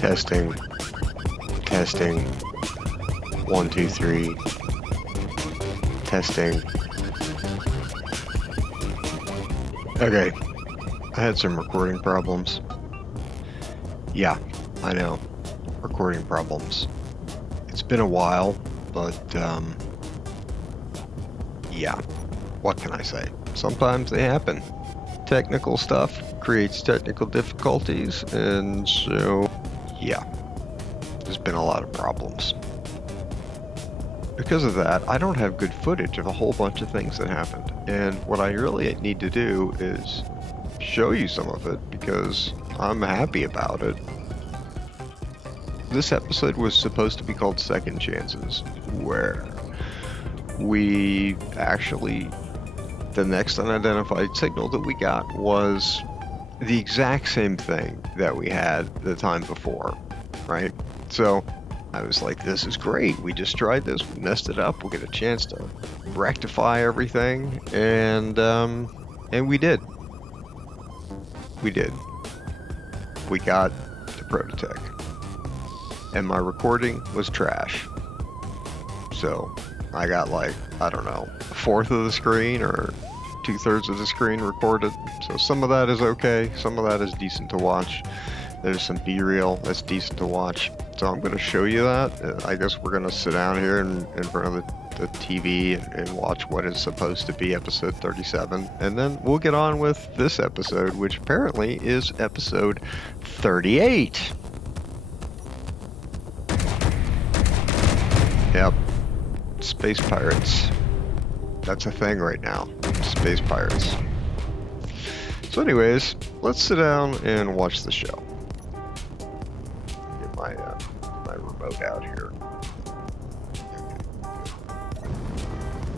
Testing. Testing. 1, 2, 3. Testing. Okay. I had some recording problems. Yeah, I know. Recording problems. It's been a while, but, yeah. What can I say? Sometimes they happen. Technical stuff creates technical difficulties, and so, yeah. There's been a lot of problems. Because of that, I don't have good footage of a whole bunch of things that happened. And what I really need to do is show you some of it, because I'm happy about it. This episode was supposed to be called Second Chances, where we actually, the next unidentified signal that we got was the exact same thing that we had the time before, right? So I was like, this is great. We just tried this. We messed it up. We'll get a chance to rectify everything. And we did. We did. We got to ProtoTech. And my recording was trash. So I got like, I don't know, a fourth of the screen or 2/3 of the screen recorded. So some of that is okay. Some of that is decent to watch. There's some B-reel that's decent to watch. So I'm going to show you that. I guess we're going to sit down here in front of the TV and watch what is supposed to be episode 37. And then we'll get on with this episode, which apparently is episode 38. Yep. Space pirates. That's a thing right now. Space pirates. So anyways, let's sit down and watch the show. Get my remote out here.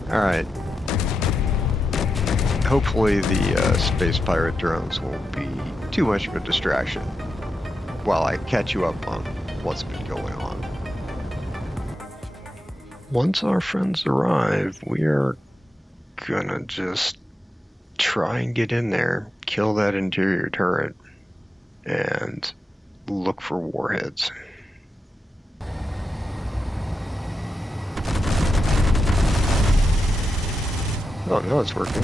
Alright. Hopefully the space pirate drones won't be too much of a distraction while I catch you up on what's been going on. Once our friends arrive, we are gonna just try and get in there, kill that interior turret, and look for warheads. Oh, no, it's working.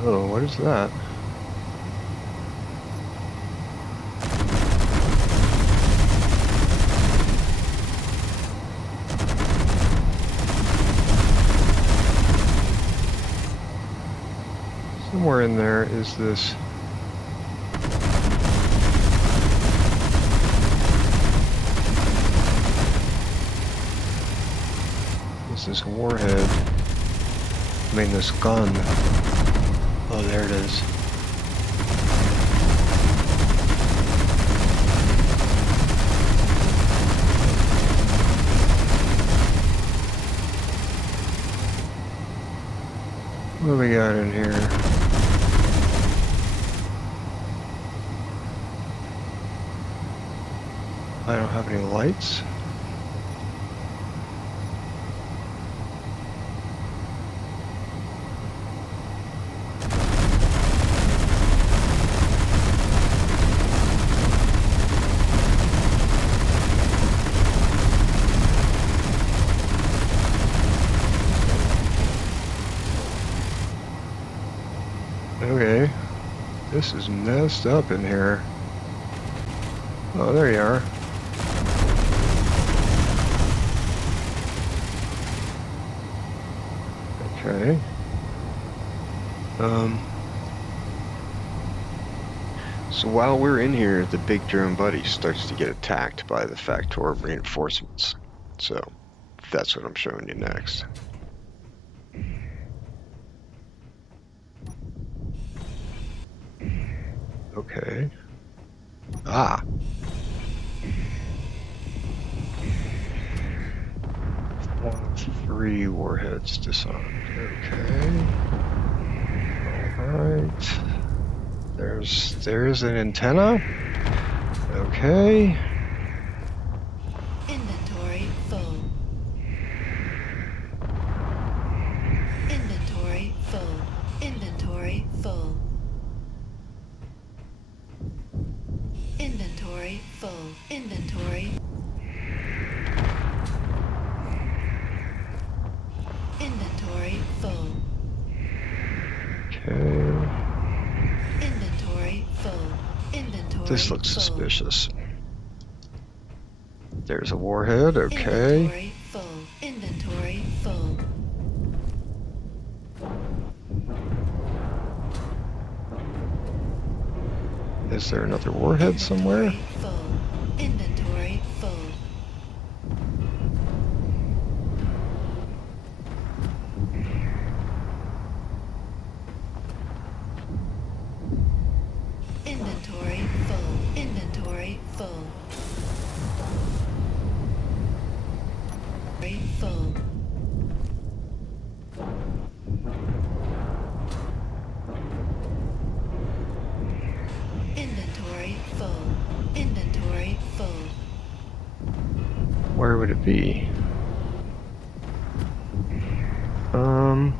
Oh, what is that? Somewhere in there is this. This warhead. I mean, this gun. Oh, there it is. What do we got in here? I don't have any lights. Okay, this is messed up in here. Oh, there you are. Okay. So while we're in here, the big drone buddy starts to get attacked by the Factor reinforcements. So that's what I'm showing you next. Okay. Ah. Three warheads disarmed. Okay. Alright. There's an antenna. Okay. Inventory full. Inventory full. Inventory full. Inventory full. Inventory. Inventory full. Okay. Inventory full. Inventory. This looks full. suspicious. There's a warhead. Okay. Inventory full. Inventory full. Is there another warhead somewhere? Inventory full. Inventory full. Inventory full. Inventory full. Inventory full. Inventory full. Inventory full. Where would it be? Inventory.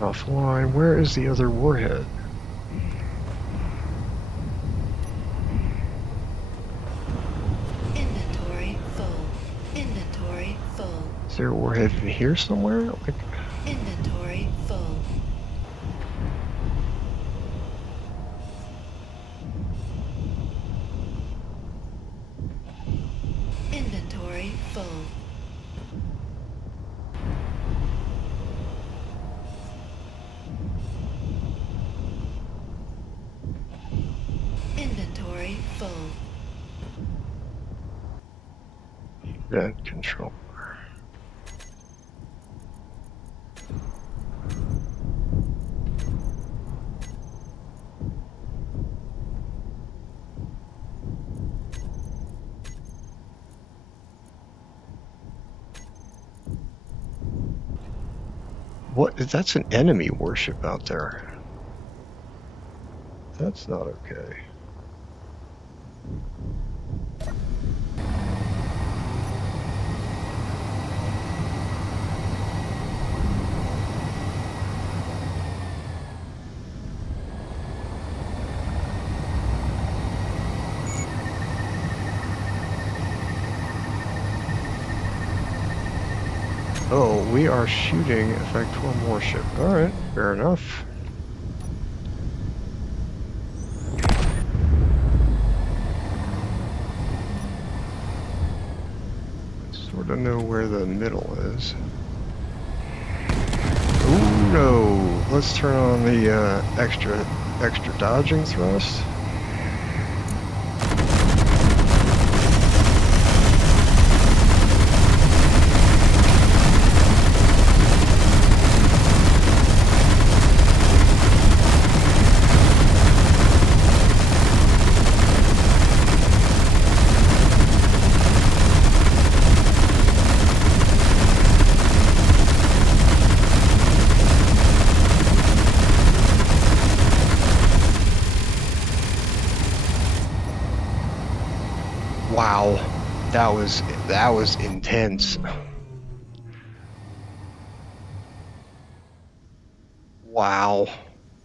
Offline. Where is the other warhead? Inventory full. Inventory full. Is there a warhead in here somewhere? Like, Inventory full. Inventory full. Inventory full. vent controller. What? That's an enemy warship out there. That's not okay. Oh, we are shooting effect one warship. Alright, fair enough. Sort of know where the middle is. Oh no! Let's turn on the extra dodging thrust. Wow, that was intense. Wow,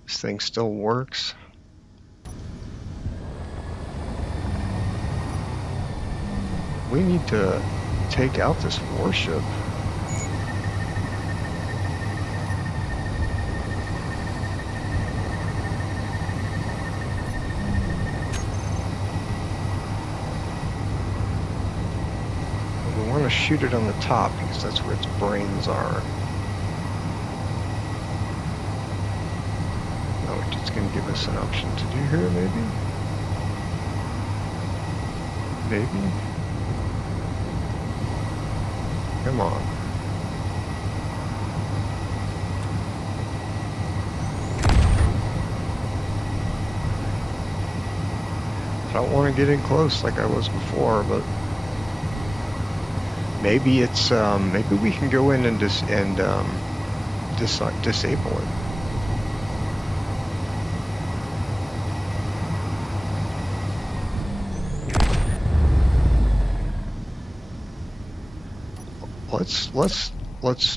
this thing still works. We need to take out this warship. We want to shoot it on the top because that's where its brains are. Oh, it's going to give us an option to do here, maybe? Maybe? Come on. I don't want to get in close like I was before, but maybe it's maybe we can go in and disable it.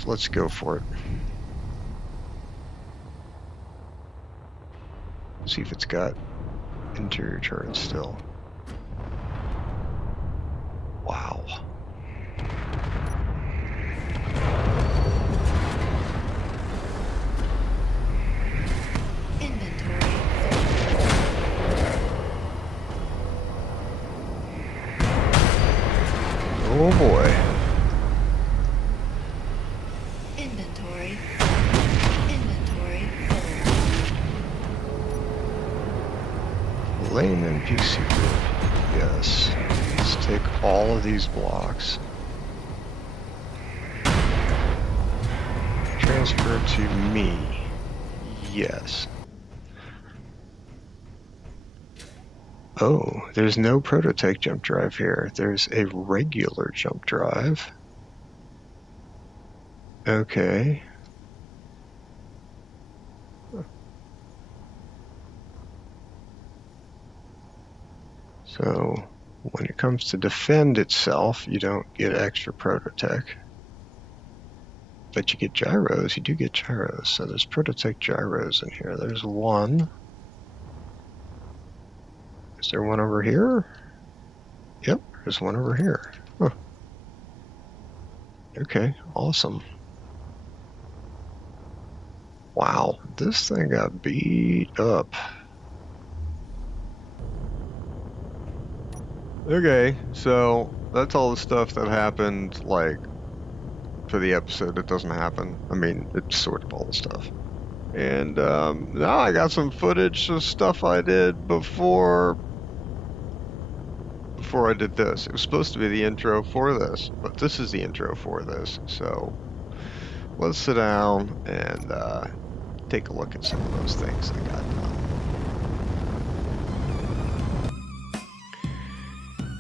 Let's go for it. See if it's got interior turrets still. Wow. Inventory Oh boy. Inventory. Inventory full. Lane and PC group. Yes. Let's take all of these blocks. Transfer to me. Yes. Oh, there's no ProtoTech jump drive here. There's a regular jump drive. Okay. So when it comes to defend itself, you don't get extra ProtoTech. But you get gyros. You do get gyros. So there's ProtoTech gyros in here. There's one. Is there one over here? Yep, there's one over here. Huh. Okay, awesome. Wow, this thing got beat up. Okay, so that's all the stuff that happened, like, for the episode that doesn't happen. I mean, it's sort of all the stuff. And now I got some footage of stuff I did before I did this. It was supposed to be the intro for this, but this is the intro for this. So let's sit down and take a look at some of those things I got done.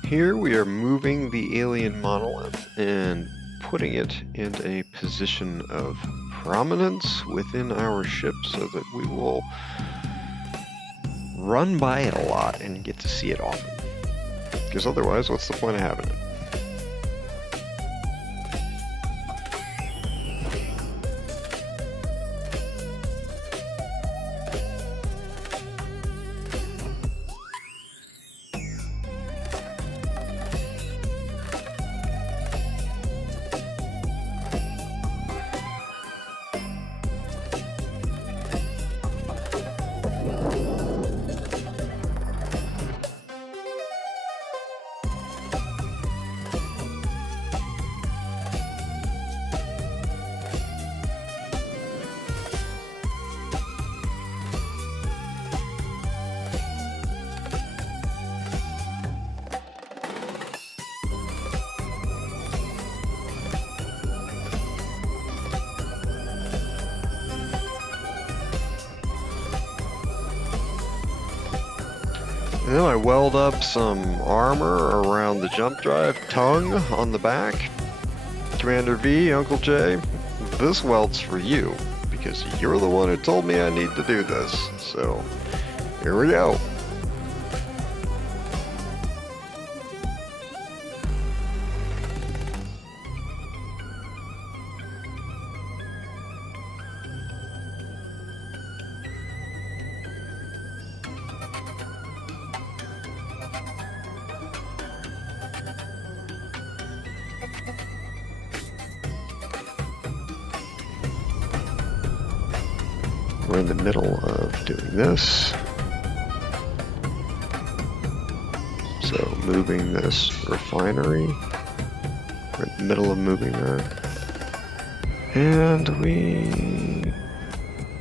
Here we are moving the alien monolith and putting it in a position of prominence within our ship so that we will run by it a lot and get to see it often. Because otherwise, what's the point of having it? And then I weld up some armor around the jump drive tongue on the back. Commander V, Uncle J, this weld's for you, because you're the one who told me I need to do this. So, here we go. We're in the middle of doing this. So moving this refinery. We're in the middle of moving that. And we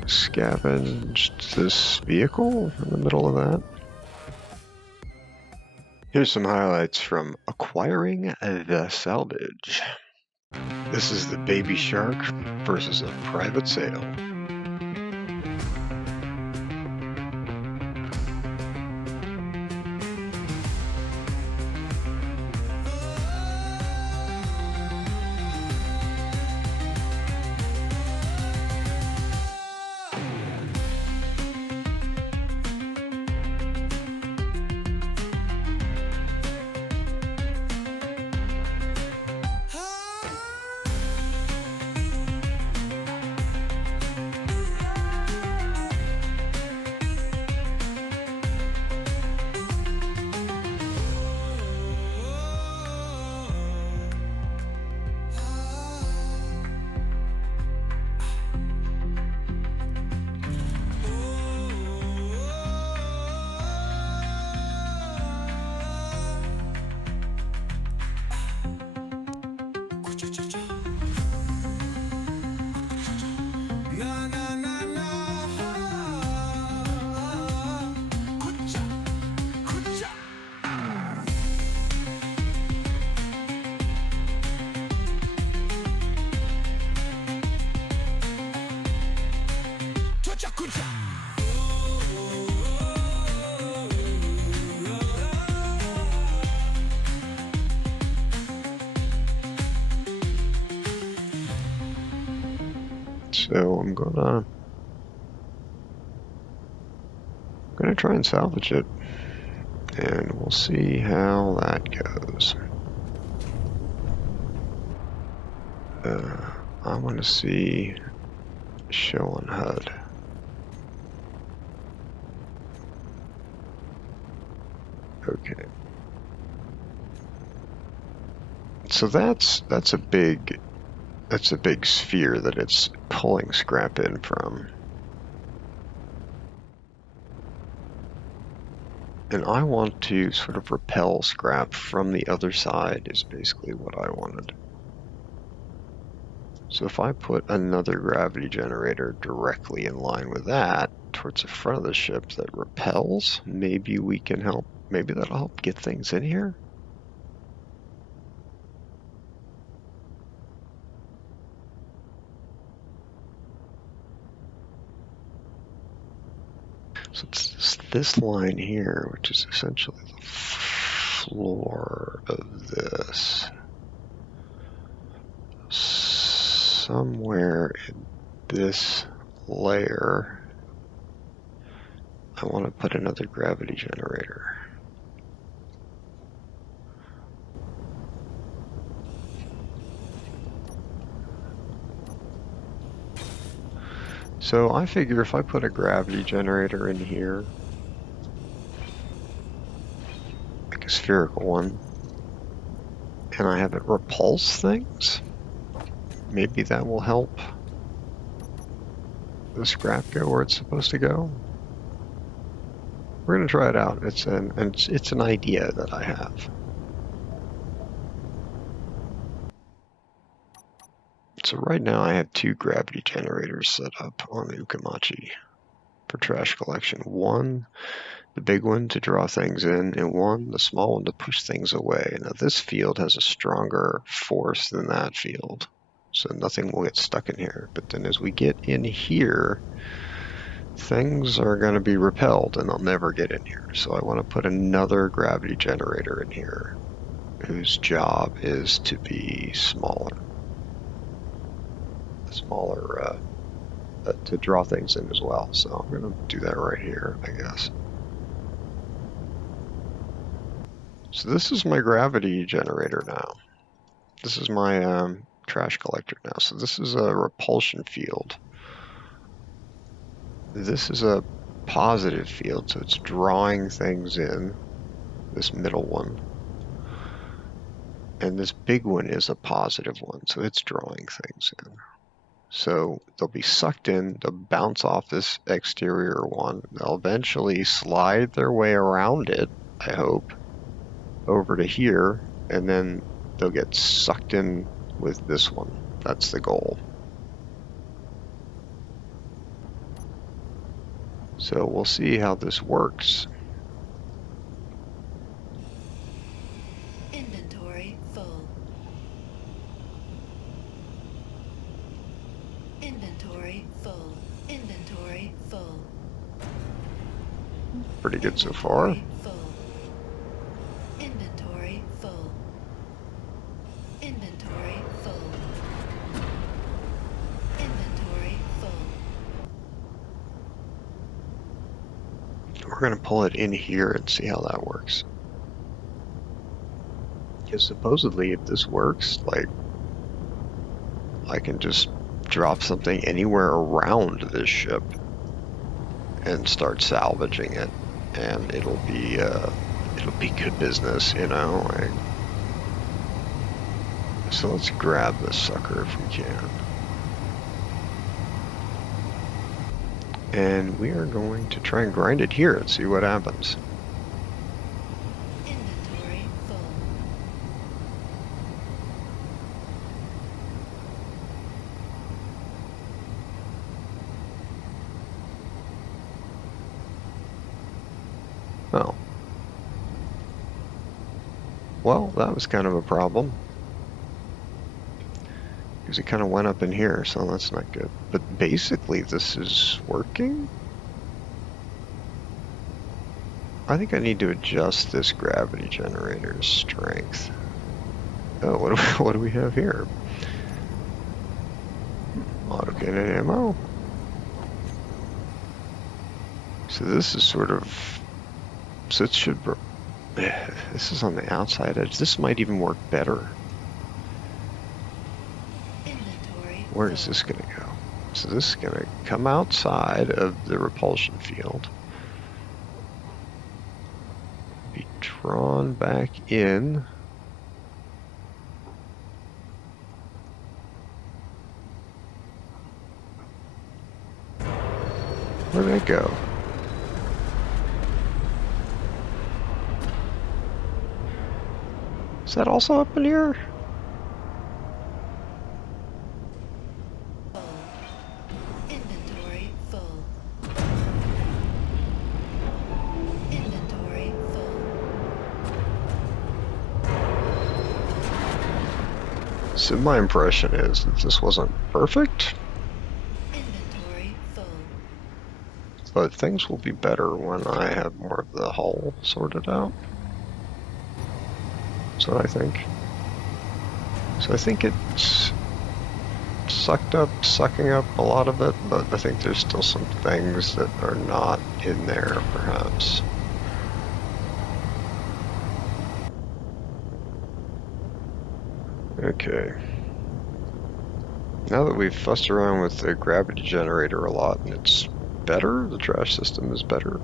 scavenged this vehicle in the middle of that. Here's some highlights from acquiring the salvage. This is the Baby Shark versus a private sail. So I'm gonna try and salvage it, and we'll see how that goes. I want to see show on HUD. Okay. So that's a big sphere that it's pulling scrap in from. And I want to sort of repel scrap from the other side is basically what I wanted. So if I put another gravity generator directly in line with that towards the front of the ship that repels, maybe we can help. Maybe that'll help get things in here. So it's this line here, which is essentially the floor of this. Somewhere in this layer, I want to put another gravity generator. So I figure if I put a gravity generator in here, like a spherical one, and I have it repulse things, maybe that will help the scrap go where it's supposed to go. We're gonna try it out. It's an idea that I have. So right now I have 2 gravity generators set up on the Ukamachi for trash collection. One, the big one to draw things in, and one, the small one to push things away. Now this field has a stronger force than that field, so nothing will get stuck in here. But then as we get in here, things are going to be repelled and they'll never get in here. So I want to put another gravity generator in here whose job is to be smaller. To draw things in as well. So I'm going to do that right here, I guess. So this is my gravity generator now. This is my trash collector now. So this is a repulsion field. This is a positive field, so it's drawing things in, this middle one. And this big one is a positive one, so it's drawing things in. So they'll be sucked in, they'll bounce off this exterior one, they'll eventually slide their way around it, I hope, over to here, and then they'll get sucked in with this one. That's the goal. So we'll see how this works. Inventory full. Pretty good so far. Inventory full. Inventory full. Inventory full. We're going to pull it in here and see how that works. Because supposedly if this works, like, I can just drop something anywhere around this ship and start salvaging it, and it'll be good business, you know. Like, so let's grab this sucker if we can. And we are going to try and grind it here and see what happens. Inventory full. Oh. Well, that was kind of a problem. Because it kind of went up in here, so that's not good. But basically, this is working. I think I need to adjust this gravity generator's strength. Oh, what do we have here? Auto-cannon ammo. So this is sort of... So it should... This is on the outside edge. This might even work better. Where is this going to go? So this is going to come outside of the repulsion field. Be drawn back in. Where did it go? Is that also up in here? Inventory full. Inventory full. So my impression is that this wasn't perfect, Inventory full. but things will be better when I have more of the hull sorted out. That's what I think. So I think it's sucking up a lot of it, but I think there's still some things that are not in there, perhaps. Okay. Now that we've fussed around with the gravity generator a lot and it's better, the trash system is better,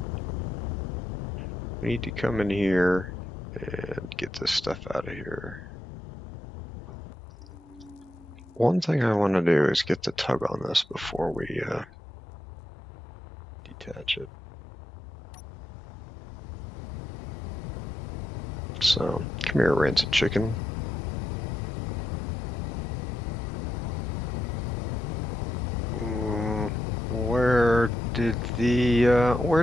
we need to come in here and get this stuff out of here. One thing I want to do is get the tug on this before we detach it. So, come here, rancid chicken. Where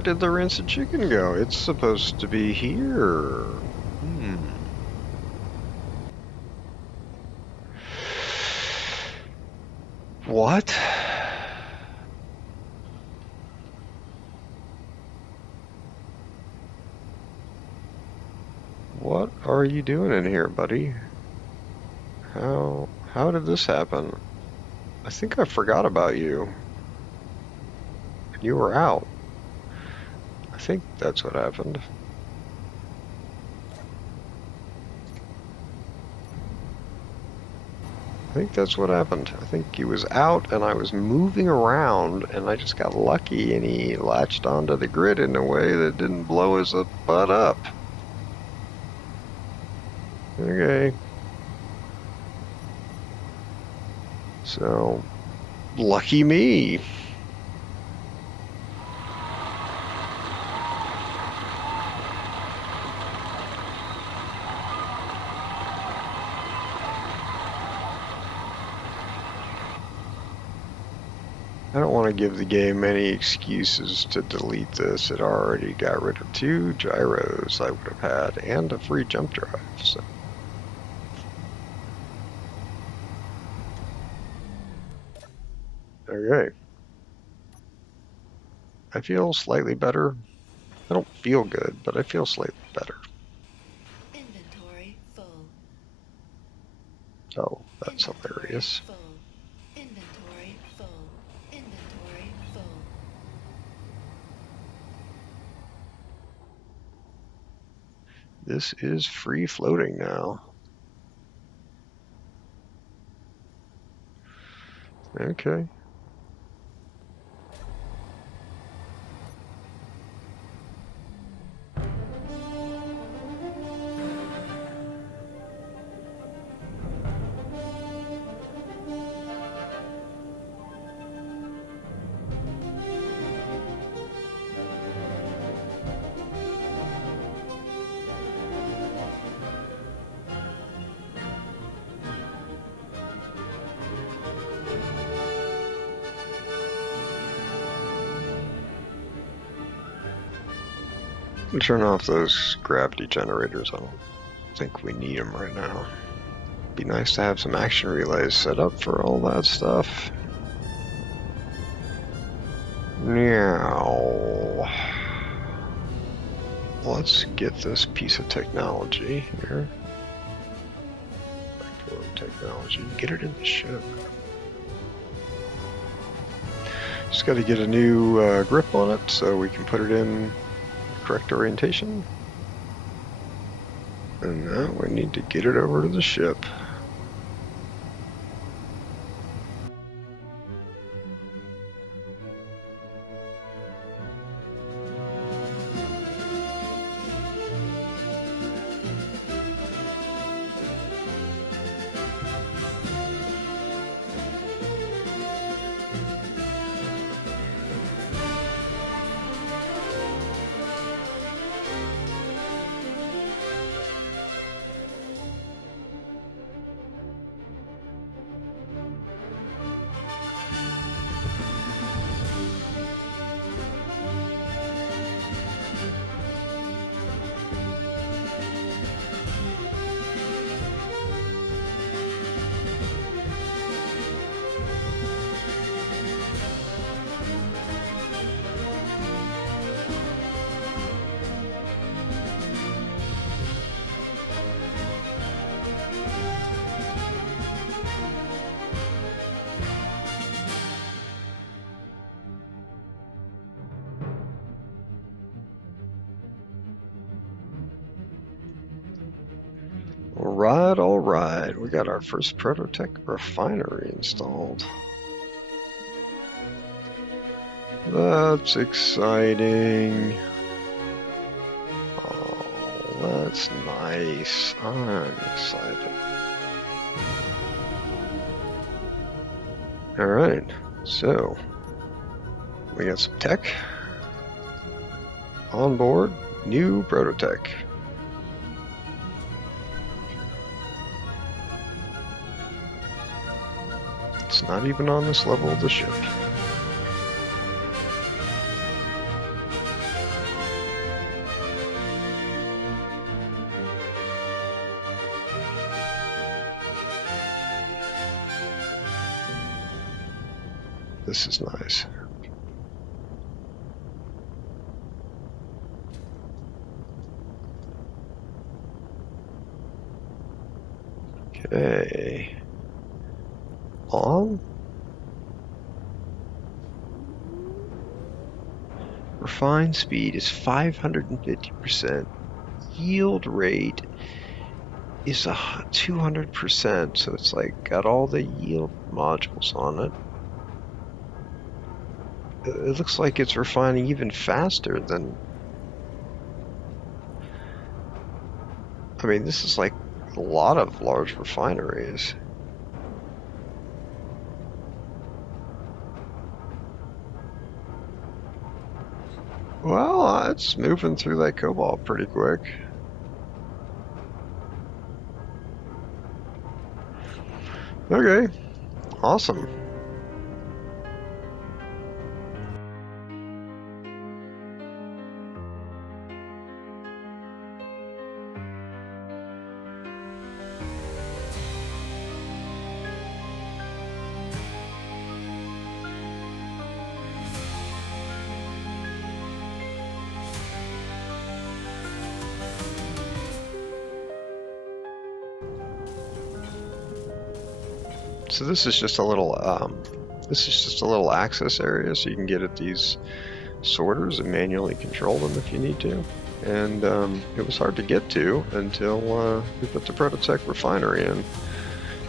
did the rancid chicken go? It's supposed to be here. What? What are you doing in here, buddy? How did this happen? I think I forgot about you. You were out. I think that's what happened. I think that's what happened. I think he was out and I was moving around and I just got lucky and he latched onto the grid in a way that didn't blow his butt up. Okay. So, lucky me. I don't want to give the game any excuses to delete this. It already got rid of 2 gyros I would have had and a free jump drive. So. Okay. I feel slightly better. I don't feel good, but I feel slightly better. Inventory full. Oh, that's Inventory hilarious. full. Inventory full. Inventory full. This is free floating now. Okay. Turn off those gravity generators. I don't think we need them right now. Be nice to have some action relays set up for all that stuff. Now, let's get this piece of technology here. Technology, get it in the ship. Just got to get a new grip on it so we can put it in correct orientation. And now we need to get it over to the ship. All right, we got our first ProtoTech refinery installed. That's exciting. Oh, that's nice. I'm excited. All right, so we got some tech on board. New ProtoTech. It's not even on this level of the ship. This is nice. Okay. On. Refine speed is 550%. Yield rate is 200%, so it's like got all the yield modules on it. It looks like it's refining even faster than... I mean, this is like a lot of large refineries. Well, it's moving through that cobalt pretty quick. Okay, awesome. So this is just a little access area, so you can get at these sorters and manually control them if you need to. And it was hard to get to until we put the ProtoTech refinery in,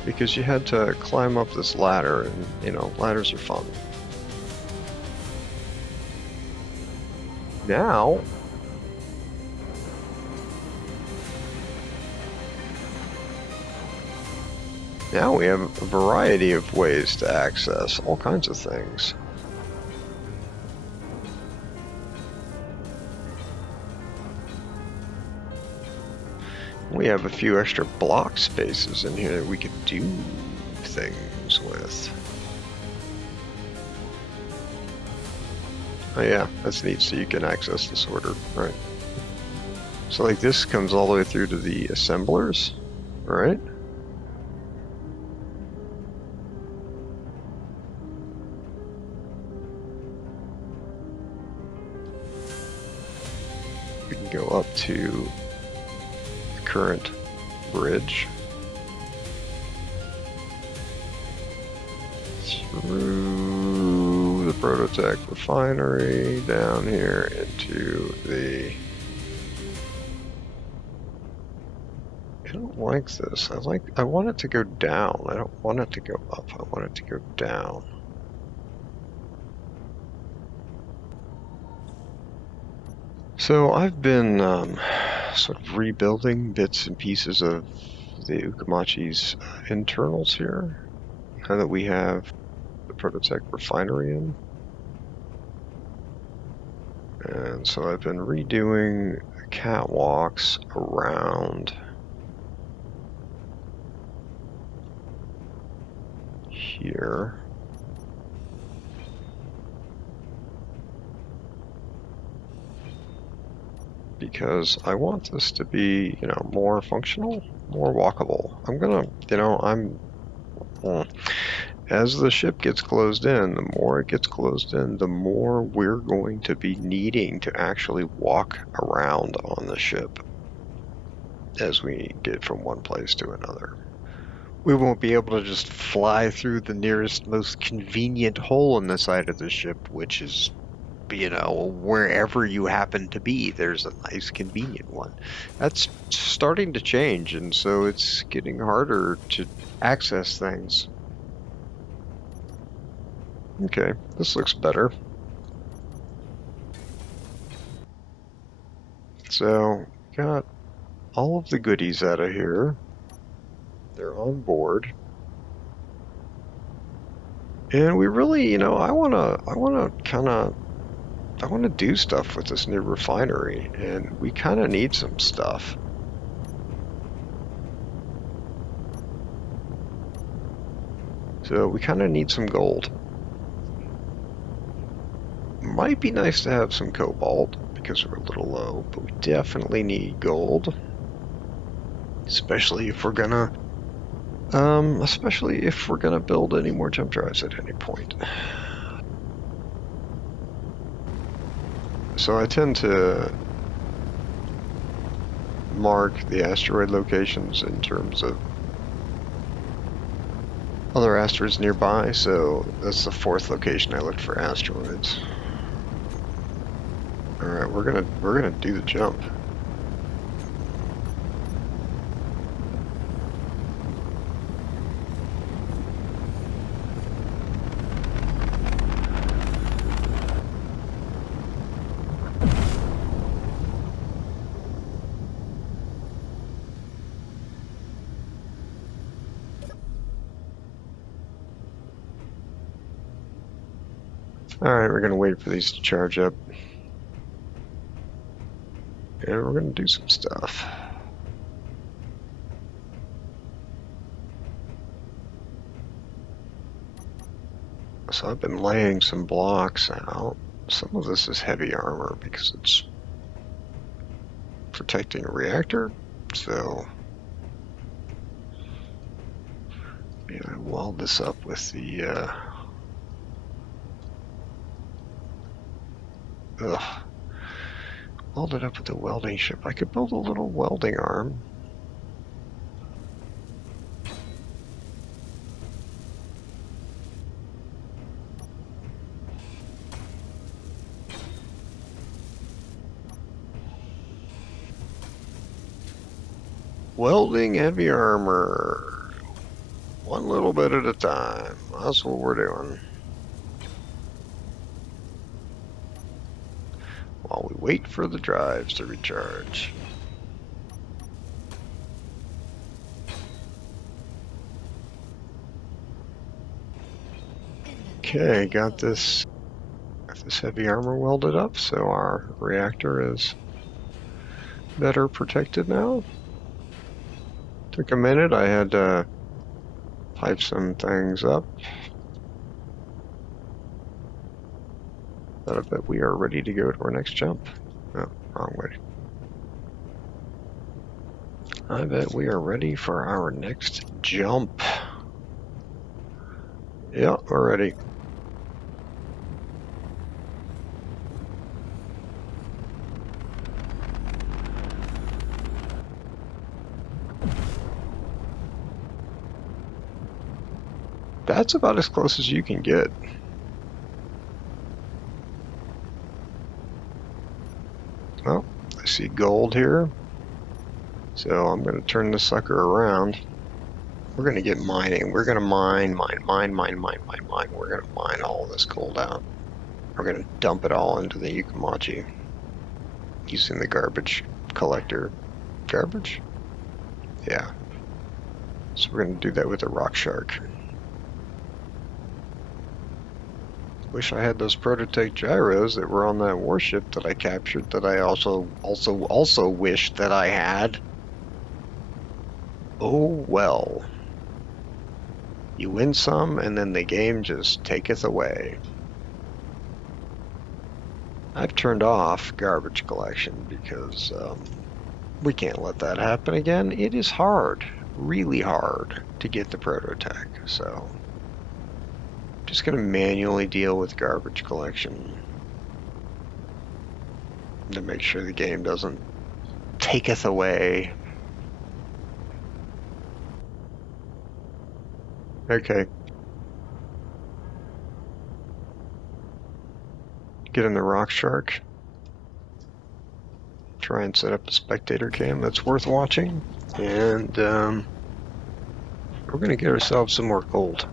because you had to climb up this ladder, and you know, ladders are fun. Now we have a variety of ways to access all kinds of things. We have a few extra block spaces in here that we could do things with. Oh yeah, that's neat, so you can access the sorter, right? So like this comes all the way through to the assemblers, right? We can go up to the current bridge. Through the ProtoTech refinery, down here into the... I don't like this. I want it to go down. I don't want it to go up. I want it to go down. So I've been sort of rebuilding bits and pieces of the Ukamachi's internals here, now that we have the ProtoTech refinery in. And so I've been redoing catwalks around here. Because I want this to be, you know, more functional, more walkable. I'm gonna, you know, as the ship gets closed in, the more it gets closed in, the more we're going to be needing to actually walk around on the ship as we get from one place to another. We won't be able to just fly through the nearest, most convenient hole in the side of the ship, which is, you know, wherever you happen to be, there's a nice convenient one. That's starting to change, and so it's getting harder to access things. Okay, this looks better. So, got all of the goodies out of here. They're on board. And we really, you know, I wanna do stuff with this new refinery, and we kind of need some stuff. So we kind of need some gold. Might be nice to have some cobalt because we're a little low, but we definitely need gold. Especially if we're gonna build any more jump drives at any point. So I tend to mark the asteroid locations in terms of other asteroids nearby, so that's the 4th location I looked for asteroids. Alright, we're gonna do the jump. Alright, we're gonna wait for these to charge up. And we're gonna do some stuff. So I've been laying some blocks out. Some of this is heavy armor because it's protecting a reactor. So I weld this up with the weld it up with the welding ship. I could build a little welding arm. Welding heavy armor. One little bit at a time. That's what we're doing. While we wait for the drives to recharge. Okay, got this heavy armor welded up, so our reactor is better protected now. Took a minute, I had to pipe some things up. But I bet we are ready to go to our next jump. Oh, wrong way. I bet we are ready for our next jump. Yeah, we're ready. That's about as close as you can get. Oh, I see gold here. So I'm going to turn this sucker around. We're going to get mining. We're going to mine. We're going to mine all this gold out. We're going to dump it all into the Ukamachi using the garbage collector. Garbage? Yeah. So we're going to do that with a rock shark. Wish I had those ProtoTech gyros that were on that warship that I captured that I also wish that I had. Oh well. You win some and then the game just taketh away. I've turned off garbage collection because we can't let that happen again. It is hard, really hard to get the ProtoTech, so just going to manually deal with garbage collection to make sure the game doesn't taketh away. Okay. Get in the rock shark. Try and set up a spectator cam that's worth watching. And we're going to get ourselves some more gold.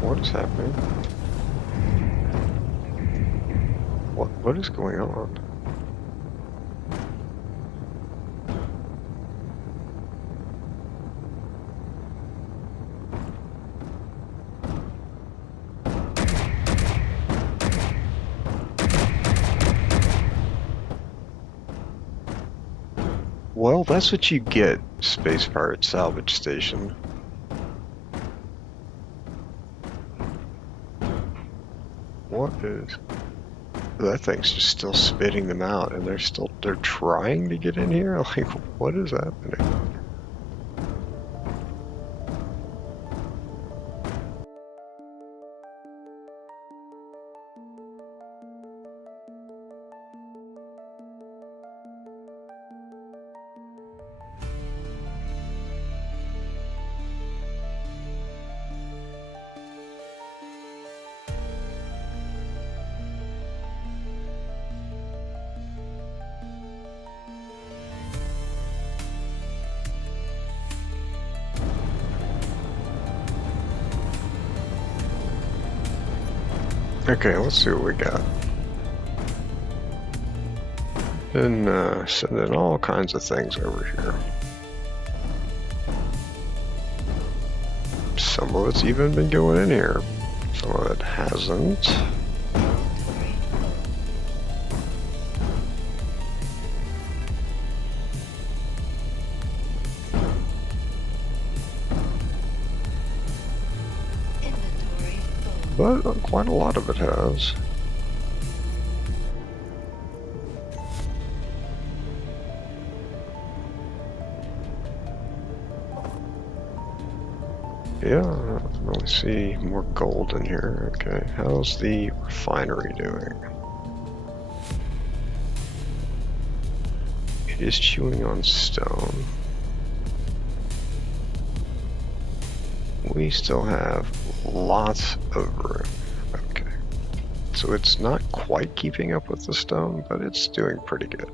What is happening? What is going on? Well, that's what you get, Space Pirate Salvage Station. What is... That thing's just still spitting them out, and they're trying to get in here? Like, what is happening? Okay, let's see what we got. Been sending all kinds of things over here. Some of it's even been going in here. Some of it hasn't. But quite a lot of it has. Yeah, I don't really see more gold in here. Okay, how's the refinery doing? It is chewing on stone. we still have lots of room. Okay. So it's not quite keeping up with the stone, but it's doing pretty good.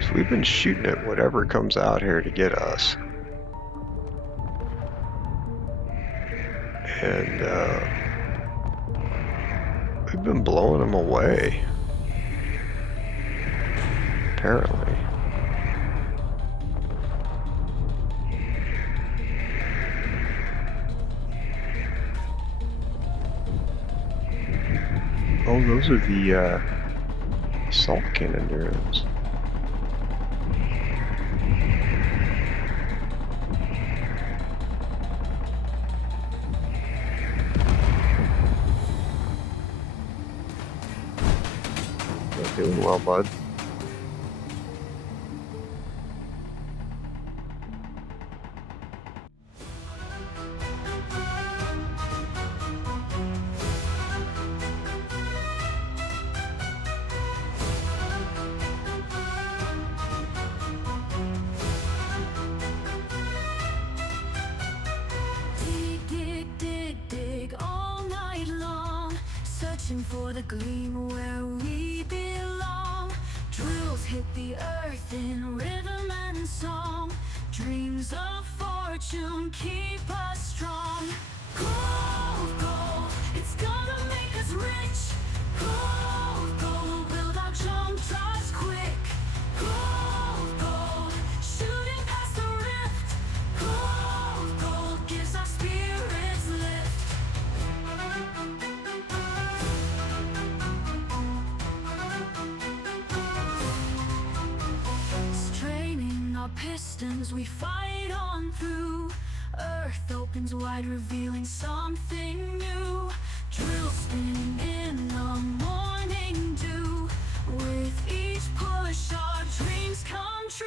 So we've been shooting at whatever comes out here to get us. And we've been blowing them away. Apparently. Oh, those are the salt cannon drones. Doing well, bud. Dig all night long, searching for the gleam where we belong. Drills hit the earth in rhythm and song. Dreams of fortune keep us strong. Gold, gold, it's gonna make us rich. Gold, gold, build our jump drives quick. Gold, gold, shooting past the rift. Gold, gold, gives our spirits lift. Straining our pistons, we fight on through. Earth opens wide, revealing something new. Drill spinning in the morning dew. With each push, our dreams come true.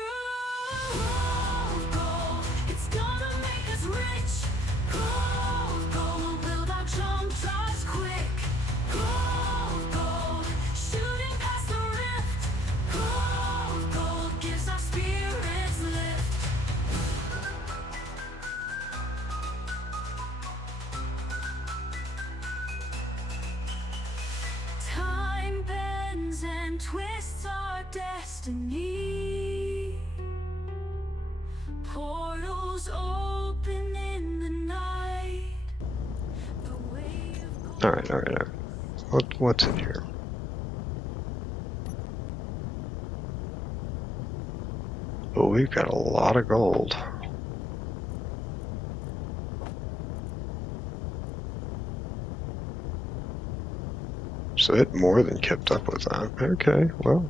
Gold, gold, it's gonna make us rich. Gold, gold, build our jump drives quick. Gold, gold, shooting past the rift. Gold, gold, gives our spirits lift. Time bends and twists our destiny. Portals open in the night. The way of All right. What's in here? Oh, we've got a lot of gold. So it more than kept up with that. Okay, well,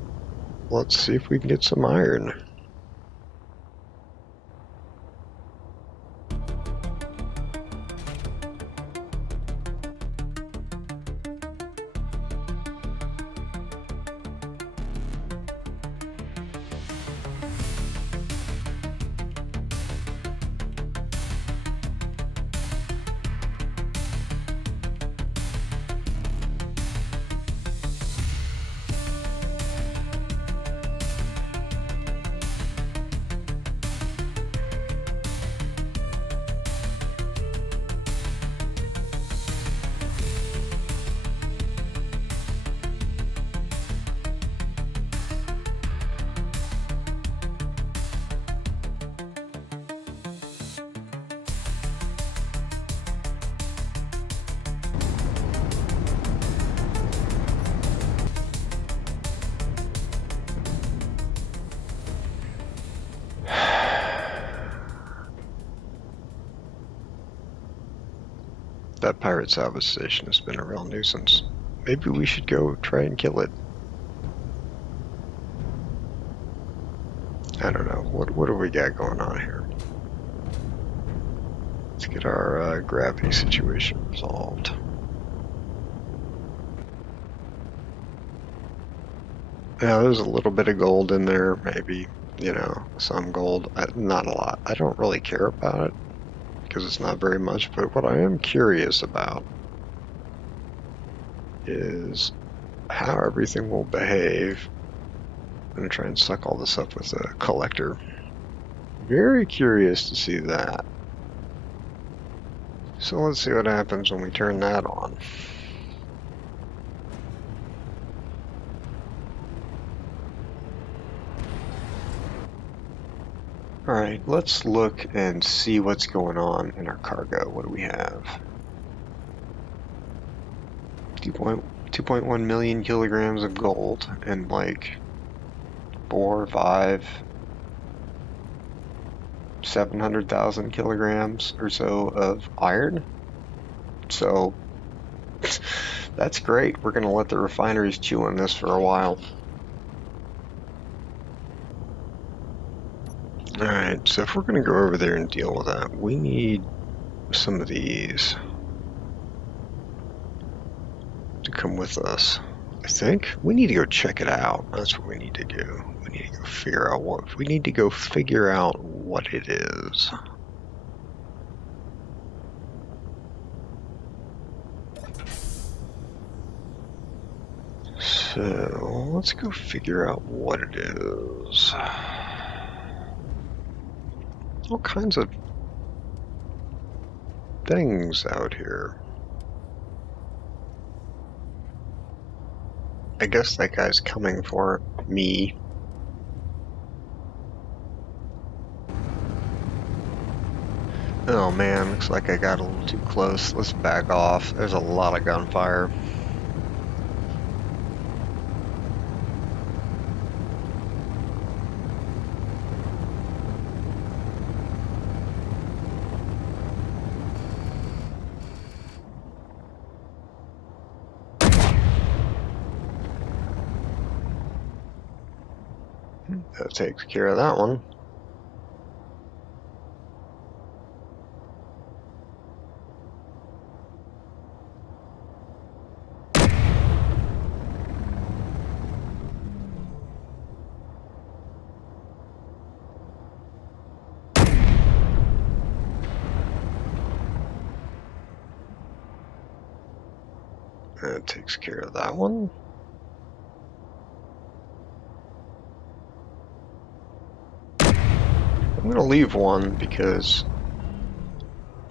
let's see if we can get some iron. that pirate salvage station has been a real nuisance. Maybe we should go try and kill it. I don't know. What do we got going on here? Let's get our gravity situation resolved. Yeah, there's a little bit of gold in there, maybe, you know, some gold. Not a lot. I don't really care about it because it's not very much, but what I am curious about is how everything will behave. I'm going to try and suck all this up with a collector. Very curious to see that. So let's see what happens when we turn that on. Alright, let's look and see what's going on in our cargo. What do we have? 2.1 million kilograms of gold and like 4, 5, 700,000 kilograms or so of iron. So that's great. We're going to let the refineries chew on this for a while. Alright, so if we're going to go over there and deal with that, we need some of these to come with us. I think we need to go check it out. That's what we need to do. We need to go figure out what it is. So let's go figure out what it is. All kinds of things out here. I guess that guy's coming for me. Oh man, looks like I got a little too close. Let's back off. There's a lot of gunfire. That takes care of that one. That takes care of that one. I'm going to leave one because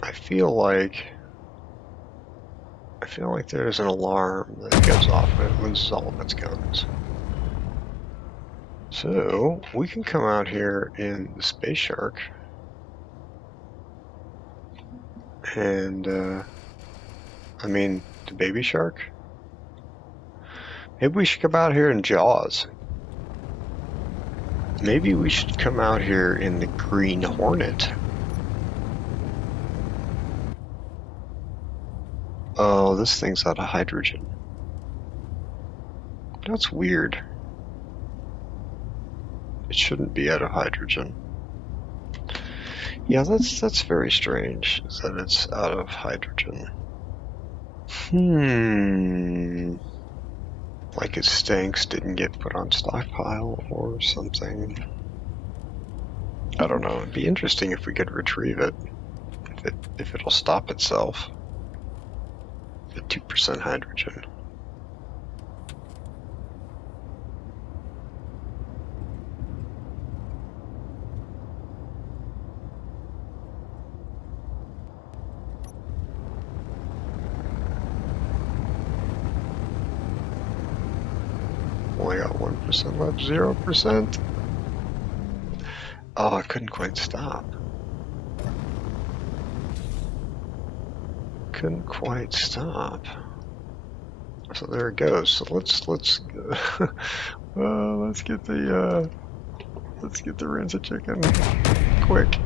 I feel like there's an alarm that goes off when it loses all of its guns. So we can come out here in the Space Shark and I mean the Baby Shark. Maybe we should come out here in Jaws. Maybe we should come out here in the Green Hornet. Oh, this thing's out of hydrogen. That's weird. It shouldn't be out of hydrogen. Yeah, that's very strange that it's out of hydrogen. Like its stanks didn't get put on stockpile or something. I don't know. It'd be interesting if we could retrieve it. If it'll stop itself. At 2% hydrogen. Only got 1% left, 0%. Oh, I couldn't quite stop. Couldn't quite stop. So there it goes. So let's get the rancid chicken quick.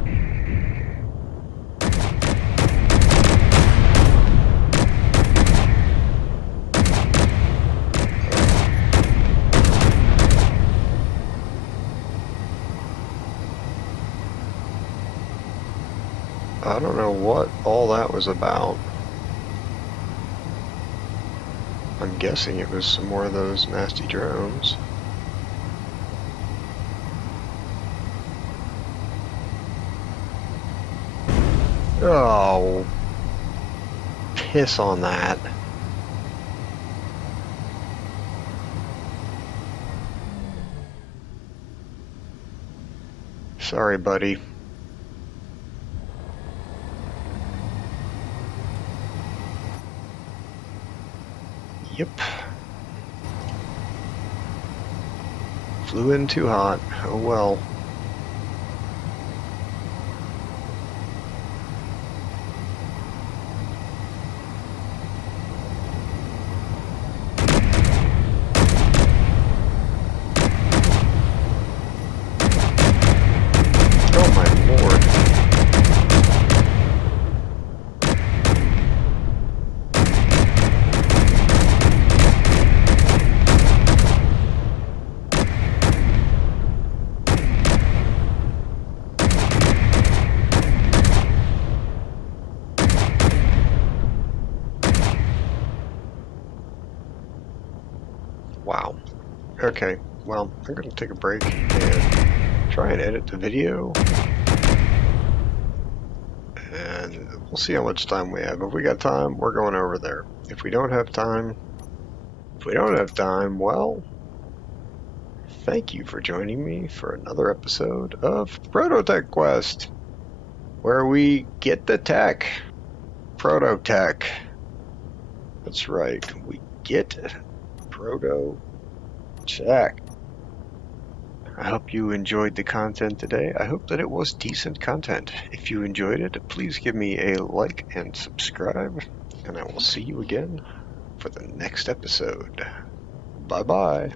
I don't know what all that was about. I'm guessing it was some more of those nasty drones. Oh, piss on that. Sorry, buddy. Yep. Flew in too hot. Oh well. Oh my lord. Wow. Okay, well, I'm going to take a break and try and edit the video. And we'll see how much time we have. If we got time, we're going over there. If we don't have time, well, thank you for joining me for another episode of ProtoTech Quest, where we get the tech. ProtoTech. That's right, we get ProtoTech. I hope you enjoyed the content today. I hope that it was decent content. If you enjoyed it, please give me a like and subscribe, and I will see you again for the next episode. Bye-bye.